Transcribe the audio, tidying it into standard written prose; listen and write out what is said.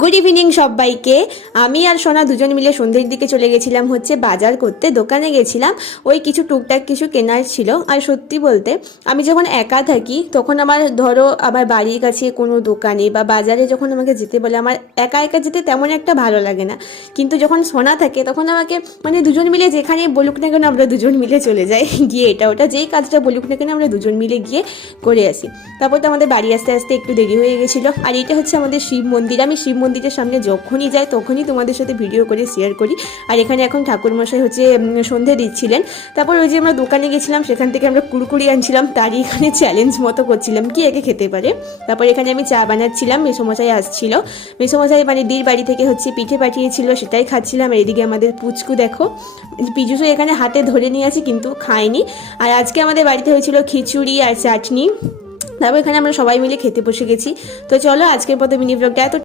Good evening সবাইকে। আমি আর সোনা দুজন মিলে সন্ধ্যের দিকে চলে গেছিলাম হচ্ছে বাজার করতে। দোকানে গেছিলাম, ওই কিছু টুকটাক কিছু কেনার ছিল। আর সত্যি বলতে আমি যখন একা থাকি তখন আমার ধরো আমার বাড়ির কাছে কোনো দোকানে বা বাজারে যখন আমাকে যেতে বলে আমার একা একা যেতে তেমন একটা ভালো লাগে না। কিন্তু যখন সোনা থাকে তখন আমাকে মানে দুজন মিলে যেখানে বলুক না কেন আমরা দুজন মিলে চলে যাই, গিয়ে এটা ওটা যেই কাজটা বলুক না কেন আমরা দুজন মিলে গিয়ে করে আসি। তারপর তো আমাদের বাড়ি আসতে আসতে একটু দেরি হয়ে গেছিলো। আর এটা হচ্ছে আমাদের শিব মন্দির। আমি শিব মন্দিরের সামনে যখনই যাই তখনই তোমাদের সাথে ভিডিও করে শেয়ার করি। আর এখানে এখন ঠাকুরমশাই হচ্ছে সন্ধে দিচ্ছিলেন। তারপর ওই যে আমরা দোকানে গেছিলাম, সেখান থেকে আমরা কুড়কুড়ি আনছিলাম, তারই এখানে চ্যালেঞ্জ মতো করছিলাম কি একে খেতে পারে। তারপর এখানে আমি চা বানাচ্ছিলাম, মেসোমশাই আসছিল। মেসোমশাই মানে দির বাড়ি থেকে হচ্ছে পিঠে পাঠিয়েছিল, সেটাই খাচ্ছিলাম। আর এদিকে আমাদের পুচকু দেখো, পিজুসও এখানে হাতে ধরে নিয়ে আছে কিন্তু খায়নি। আর আজকে আমাদের বাড়িতে হয়েছিল খিচুড়ি আর চাটনি। তারপর এখানে আমরা সবাই মিলে খেতে বসে গেছি। তো চলো আজকের মতো মিনি ব্লগটা এত